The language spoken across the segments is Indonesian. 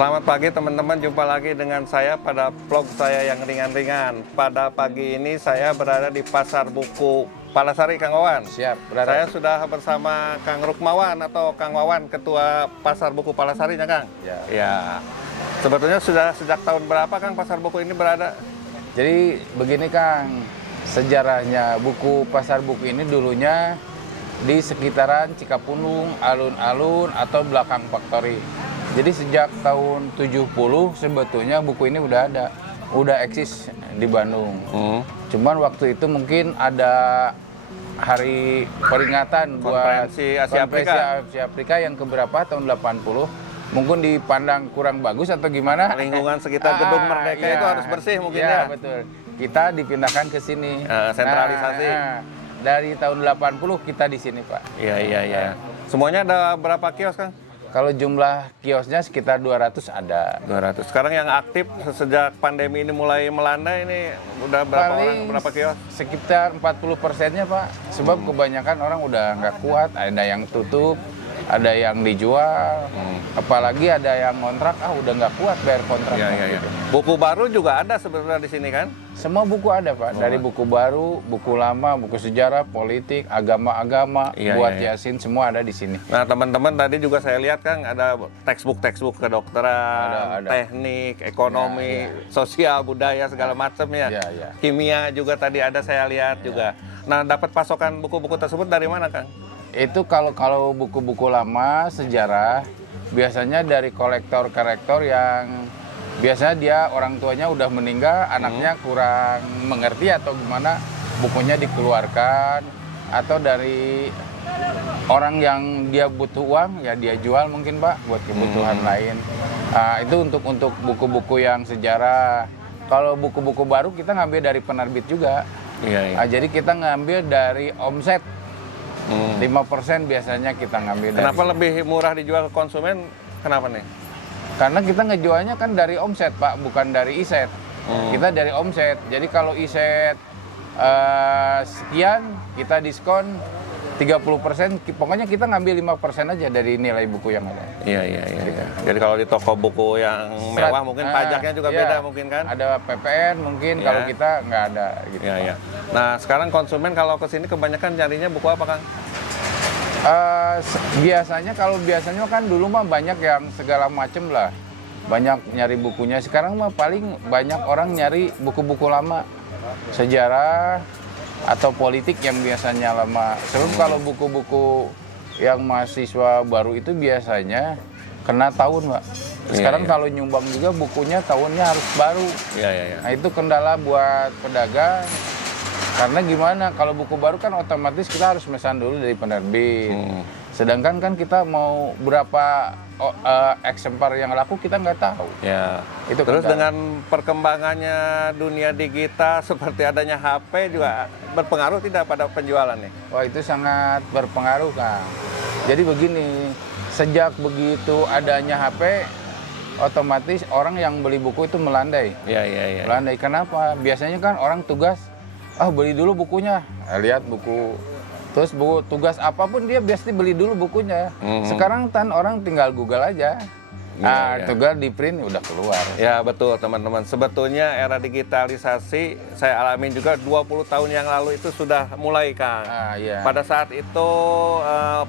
Selamat pagi teman-teman, jumpa lagi dengan saya pada vlog saya yang ringan-ringan. Pada pagi ini saya berada di Pasar Buku Palasari, Kang Wawan. Siap, berada. Saya sudah bersama Kang Rukmawan atau Kang Wawan, Ketua Pasar Buku Palasari, ya Kang? Ya. Sebetulnya sudah sejak tahun berapa Kang Pasar Buku ini berada? Jadi begini Kang, sejarahnya buku Pasar Buku ini dulunya di sekitaran Cikapundung, alun-alun atau belakang Faktori. Jadi sejak tahun 70 sebetulnya buku ini udah eksis di Bandung. Cuman waktu itu mungkin ada hari peringatan Konferensi buat Asia Afrika. Asia Afrika yang keberapa tahun 80. Mungkin dipandang kurang bagus atau gimana? Lingkungan sekitar Gedung Merdeka itu harus bersih mungkin ya? Betul. Kita dipindahkan ke sini. Sentralisasi. Dari tahun 80 kita di sini, Pak. Iya. Semuanya ada berapa kios, Kang? Kalau jumlah kiosnya sekitar 200 ada. 200. Sekarang yang aktif sejak pandemi ini mulai melanda ini udah berapa orang, berapa kios? Sekitar 40%-nya, Pak. Sebab kebanyakan orang udah nggak kuat, ada yang tutup, ada yang dijual, apalagi ada yang kontrak, udah nggak kuat bayar kontrak. Iya. Buku baru juga ada sebetulnya di sini kan? Semua buku ada, Pak. Dari buku baru, buku lama, buku sejarah, politik, agama-agama, buat Yasin, semua ada di sini. Nah, teman-teman tadi juga saya lihat Kang ada textbook kedokteran, teknik, ekonomi, sosial, budaya segala macam ya. Kimia juga tadi ada saya lihat juga. Nah, dapat pasokan buku-buku tersebut dari mana, Kang? Itu kalau buku-buku lama sejarah biasanya dari kolektor yang biasanya dia orang tuanya udah meninggal, anaknya kurang mengerti atau gimana, bukunya dikeluarkan, atau dari orang yang dia butuh uang ya dia jual mungkin, Pak, buat kebutuhan lain. Itu untuk buku-buku yang sejarah. Kalau buku-buku baru kita ngambil dari penerbit juga. Jadi kita ngambil dari omset. 5% biasanya kita ngambil. Kenapa lebih murah dijual ke konsumen? Kenapa nih? Karena kita ngejualnya kan dari omset, Pak, bukan dari iset. Kita dari omset. Jadi kalau iset sekian, kita diskon 30%. Pokoknya kita ngambil 5% aja dari nilai buku yang ada. Iya. Jadi kalau di toko buku yang mewah mungkin pajaknya juga beda mungkin kan? Ada PPN mungkin, kalau kita nggak ada gitu. Iya. Nah, sekarang konsumen kalau ke sini kebanyakan nyarinya buku apa, Kang? Biasanya kan dulu mah banyak yang segala macem lah. Banyak nyari bukunya. Sekarang mah paling banyak orang nyari buku-buku lama. Sejarah atau politik yang biasanya lama. Sebab kalau buku-buku yang mahasiswa baru itu biasanya kena tahun, Pak. Sekarang kalau nyumbang juga bukunya tahunnya harus baru. Nah, itu kendala buat pedagang. Karena gimana, kalau buku baru kan otomatis kita harus mesan dulu dari penerbit. Sedangkan kan kita mau berapa eksemplar yang laku kita nggak tahu. Itu terus kendala. dengan perkembangannya dunia digital seperti adanya HP juga berpengaruh tidak pada penjualan nih? Wah, itu sangat berpengaruh, Kang. Jadi begini, sejak begitu adanya HP, otomatis orang yang beli buku itu melandai. Melandai, kenapa? Biasanya kan orang tugas, beli dulu bukunya, lihat buku. Terus buku tugas apapun dia biasanya beli dulu bukunya. Sekarang orang tinggal Google aja. Tugas di print udah keluar. Ya betul teman-teman. Sebetulnya era digitalisasi saya alami juga 20 tahun yang lalu itu sudah mulai, Kang. Pada saat itu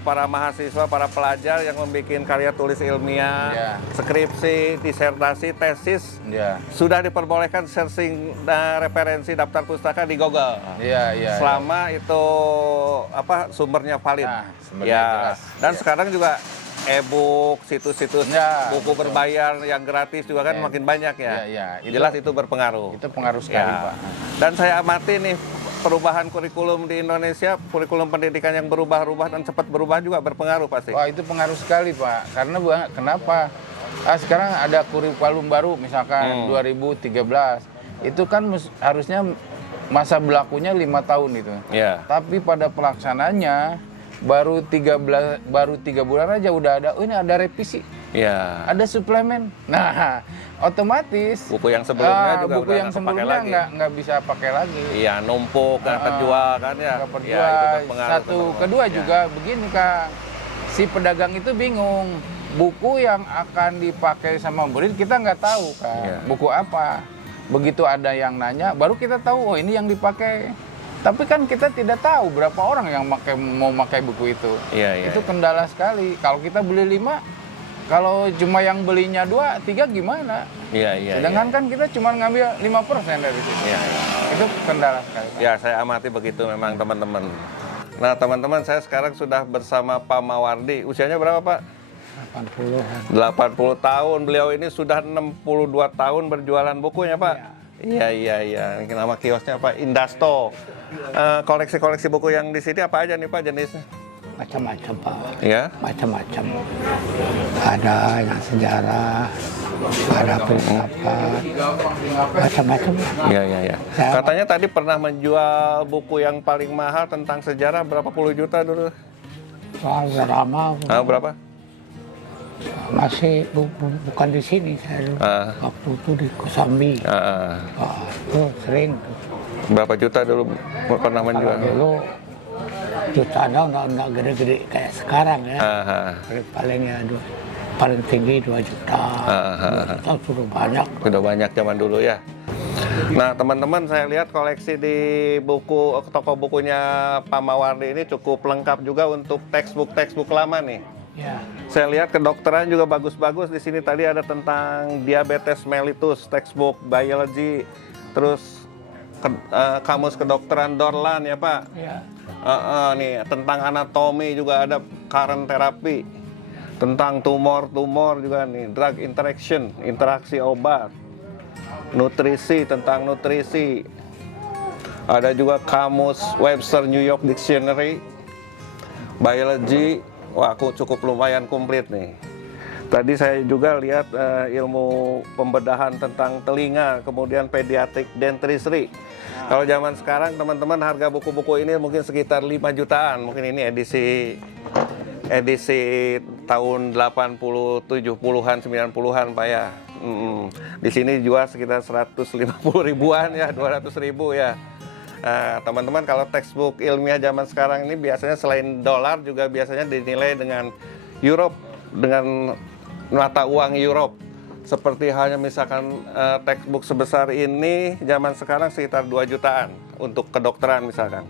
para mahasiswa, para pelajar yang membuat karya tulis ilmiah, skripsi, disertasi, tesis sudah diperbolehkan searching referensi daftar pustaka di Google. Selama itu sumbernya valid. Jelas. Dan sekarang juga e-book, situs-situs buku berbayar yang gratis juga kan makin banyak ya. Jelas itu berpengaruh. Itu pengaruh sekali, Pak. Dan saya amati nih perubahan kurikulum di Indonesia, kurikulum pendidikan yang berubah-ubah dan cepat berubah juga berpengaruh pasti. Wah, itu pengaruh sekali, Pak. Karena kenapa? Sekarang ada kurikulum baru, misalkan 2013. Itu kan harusnya masa berlakunya 5 tahun itu. Yeah. Tapi pada pelaksananya baru 3 bulan aja udah ada, ini ada revisi. Yeah. Ada suplemen. Nah, otomatis buku yang sebelumnya juga buku yang sebelumnya nggak bisa pakai lagi. Iya, numpuk, nggak terjual kan ya. Nggak terjual. Satu, kedua juga begini Kak, si pedagang itu bingung. Buku yang akan dipakai sama murid kita nggak tahu Kak. Buku apa? Begitu ada yang nanya, baru kita tahu, oh ini yang dipakai. Tapi kan kita tidak tahu berapa orang yang mau pakai buku itu. Itu kendala sekali. Kalau kita beli 5, kalau cuma yang belinya 2, 3 gimana? Sedangkan kan kita cuma ngambil 5% dari situ. Itu kendala sekali. Ya, saya amati begitu memang teman-teman. Nah, teman-teman, saya sekarang sudah bersama Pak Mawardi. Usianya berapa, Pak? 80 tahun. Beliau ini sudah 62 tahun berjualan bukunya, Pak. Iya. Ini nama kiosnya Pak Indasto. Koleksi-koleksi buku yang di sini apa aja nih Pak jenisnya? Macam-macam Pak. Ya? Macam-macam. Ada yang sejarah, ada filsafat, macam-macam. Iya. Katanya tadi pernah menjual buku yang paling mahal tentang sejarah berapa puluh juta dulu? Soal lama. Berapa? Masih bukan di sini saya waktu itu di Kosambi. Itu sering. Berapa juta dulu pernah menjual? Kalau dulu jutaan nggak gede-gede kayak sekarang ya. Paling tinggi 2 juta. 2 juta sudah banyak. Sudah banyak zaman dulu ya. Nah teman-teman, saya lihat koleksi di toko bukunya Pak Mawardi ini cukup lengkap juga untuk textbook lama nih. Ya. Saya lihat kedokteran juga bagus-bagus di sini. Tadi ada tentang diabetes mellitus, textbook biology, terus kamus kedokteran Dorlan ya Pak. Ya. Nih tentang anatomi juga ada current therapy, tentang tumor juga nih, drug interaction, interaksi obat, nutrisi, tentang nutrisi. Ada juga kamus Webster New York Dictionary, biology. Wah, aku cukup lumayan komplit nih. Tadi saya juga lihat ilmu pembedahan tentang telinga, kemudian pediatric dentistry. Kalau zaman sekarang teman-teman harga buku-buku ini mungkin sekitar 5 jutaan. Mungkin ini edisi tahun 80, 70-an, 90-an Pak ya. Di sini jual sekitar 150 ribuan ya, 200 ribu ya. Teman-teman, kalau textbook ilmiah zaman sekarang ini biasanya selain dolar juga biasanya dinilai dengan Europe, dengan mata uang Europe. Seperti halnya misalkan textbook sebesar ini zaman sekarang sekitar 2 jutaan untuk kedokteran misalkan.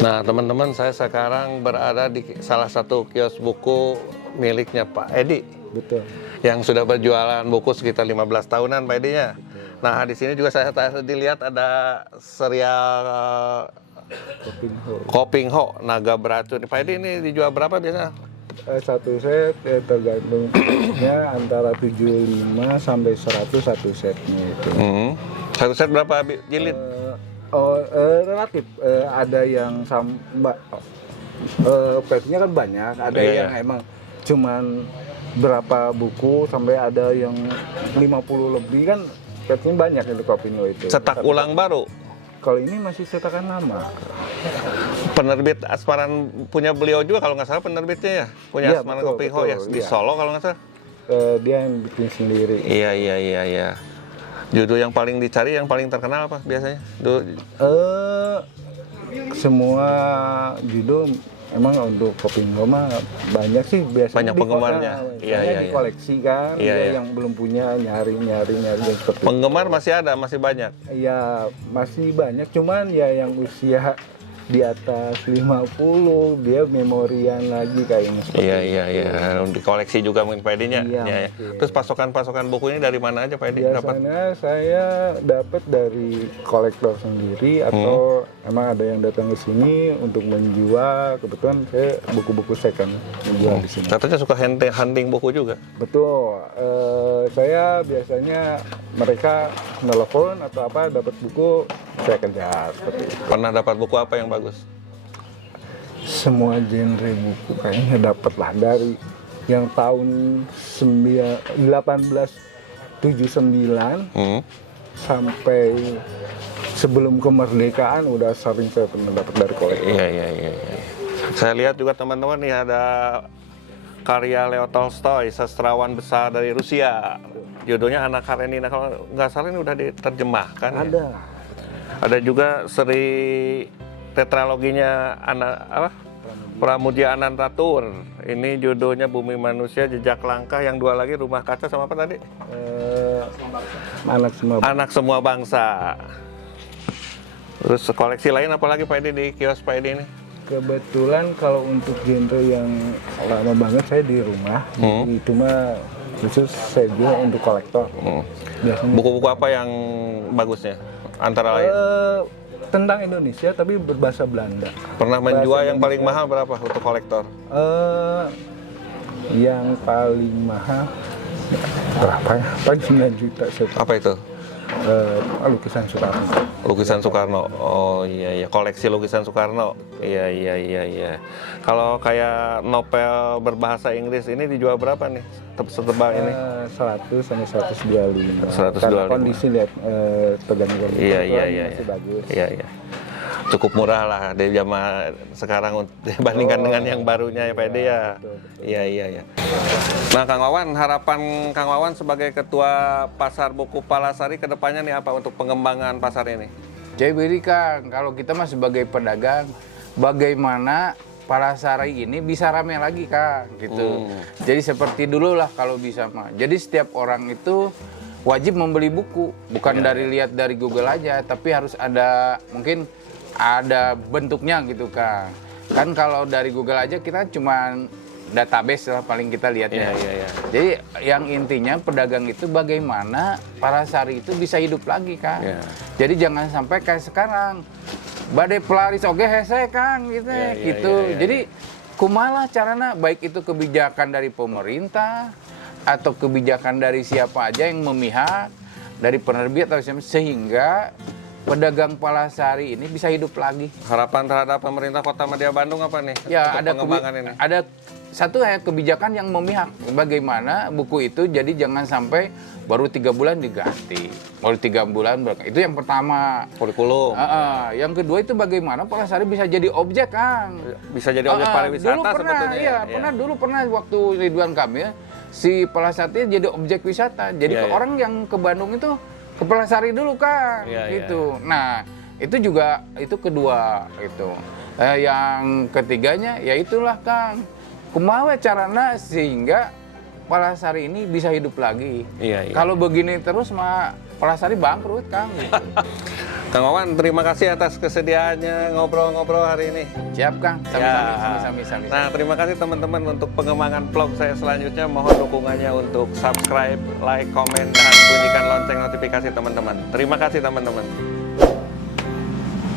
Nah teman-teman, saya sekarang berada di salah satu kios buku miliknya Pak Edi. Betul. Yang sudah berjualan buku sekitar 15 tahunan Pak Edinya. Nah di sini juga saya dilihat ada serial Koping Ho, Naga Beracun. Pak Edi, ini dijual berapa biasanya? Satu set tergantungnya antara 75 sampai 100 satu setnya itu. Satu set berapa jilid? Relatif. Ada yang petnya kan banyak, ada yang emang cuman berapa buku sampai ada yang 50 lebih kan. Petnya banyak itu Kopinho itu. Cetak ulang baru? Kalau ini masih cetakan lama. Penerbit Asmaran punya beliau juga kalau nggak salah penerbitnya ya? Punya ya, Asmaran Kopinho ya? Di Solo kalau nggak salah? Dia yang bikin sendiri. Iya. Judul yang paling dicari, yang paling terkenal apa biasanya? Semua judul emang untuk Kopinho mah banyak sih biasanya. Banyak penggemarnya. Iya. Koleksi kan. Iya. Yang belum punya nyari seperti penggemar itu. Masih ada, masih banyak. Iya, masih banyak. Cuman ya yang usia di atas 50 dia memorian lagi kayaknya. Iya. Di koleksi juga mungkin Pak Edinya. Iya. Terus pasokan ini dari mana aja Pak Edi? Biasanya saya dapat dari kolektor sendiri atau emang ada yang datang ke sini untuk menjual. Kebetulan saya buku-buku second menjual di sini. Katanya suka hunting buku juga. Betul. Saya biasanya mereka nelfon atau apa dapat buku saya kejar seperti itu. Pernah dapat buku apa yang bagus? Semua genre buku kayaknya dapat lah, dari yang tahun 1879 sampai sebelum kemerdekaan udah sering saya pernah dapat dari kolektor. Iya. Saya lihat juga teman-teman nih ada karya Leo Tolstoy, sastrawan besar dari Rusia. Judulnya Anna Karenina, kalau nggak salah ini udah diterjemahkan. Ada. Ya? Ada juga seri tetraloginya Pramudia Anantatur. Ini judulnya Bumi Manusia, Jejak Langkah. Yang dua lagi Rumah Kaca sama apa tadi? Anak Semua Bangsa. Terus koleksi lain apalagi Pak Edi di kios Pak Edi ini? Kebetulan kalau untuk genre yang lama banget saya di rumah, itu mah khusus saya jual untuk kolektor. Biasanya buku-buku apa yang bagusnya? Antara lain? Tentang Indonesia tapi berbahasa Belanda. Pernah menjual yang paling mahal berapa untuk kolektor? Yang paling mahal berapa ya? Paling 9 juta. Apa itu? Lukisan Soekarno. Lukisan Soekarno. Oh iya, koleksi lukisan Soekarno. Iya. Kalau kayak novel berbahasa Inggris ini dijual berapa nih? Setebal ini? 100 sampai 125. 125. Karena kondisi lihat tergantung kondisi. Iya. Masih bagus. Iya. Cukup murah lah di zaman sekarang dibandingkan dengan yang barunya ya Pak Edi ya. Iya. Nah Kang Wawan, harapan Kang Wawan sebagai Ketua Pasar Buku Palasari kedepannya nih apa untuk pengembangan pasar ini? Jadi Kang, kalau kita mah sebagai pedagang, bagaimana Palasari ini bisa rame lagi Kang, gitu. Jadi seperti dulu lah kalau bisa mah. Jadi setiap orang itu wajib membeli buku, bukan lihat dari Google aja, tapi harus ada mungkin ada bentuknya gitu Kang. Kan kalau dari Google aja kita cuma database lah paling kita lihatnya. Iya. Jadi yang intinya pedagang itu bagaimana Palasari itu bisa hidup lagi Kang. Jadi jangan sampai kayak sekarang badai pelaris oge hese Kang gitu. Jadi kumaha carana, baik itu kebijakan dari pemerintah atau kebijakan dari siapa aja yang memihak dari penerbit atau siapa, sehingga pedagang Palasari ini bisa hidup lagi. Harapan terhadap pemerintah Kota Madya Bandung apa nih? Ya, ini? Ada satu kebijakan yang memihak bagaimana buku itu jadi jangan sampai baru 3 bulan diganti, baru 3 bulan itu yang pertama. Kurikulum. Yang kedua itu bagaimana Palasari bisa jadi objek Kang. Bisa jadi objek pariwisata dulu pernah, sebetulnya. Dulu pernah waktu Ridwan Kamil si Palasari jadi objek wisata. Jadi orang yang ke Bandung itu ke Palasari dulu Kang, gitu. Nah, itu juga itu kedua itu. Yang ketiganya ya itulah Kang. Kumaha carana sehingga Palasari ini bisa hidup lagi. Kalau begini terus mah Palasari bangkrut Kang. Gitu. Kang Wawan, terima kasih atas kesediaannya ngobrol-ngobrol hari ini. Siap Kang, sami-sami. Nah, terima kasih teman-teman untuk pengembangan vlog saya selanjutnya. Mohon dukungannya untuk subscribe, like, komen, dan bunyikan lonceng notifikasi teman-teman. Terima kasih teman-teman.